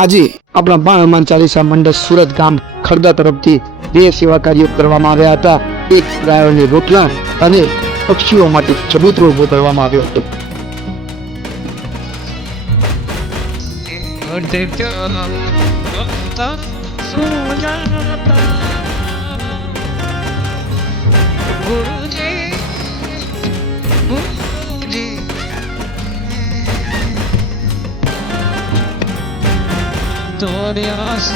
આજે આપણા બાળ હનુમાન ચાલીસા મંડળ સુરત ગામ ખડદા તરફથી દેહ સેવા કાર્યો કરવામાં આવ્યા હતા. એક ગાયોને રોટલા અને પક્ષીઓ માટે ચબૂતરો ઉભો કરવામાં આવ્યો હતો. Glorious,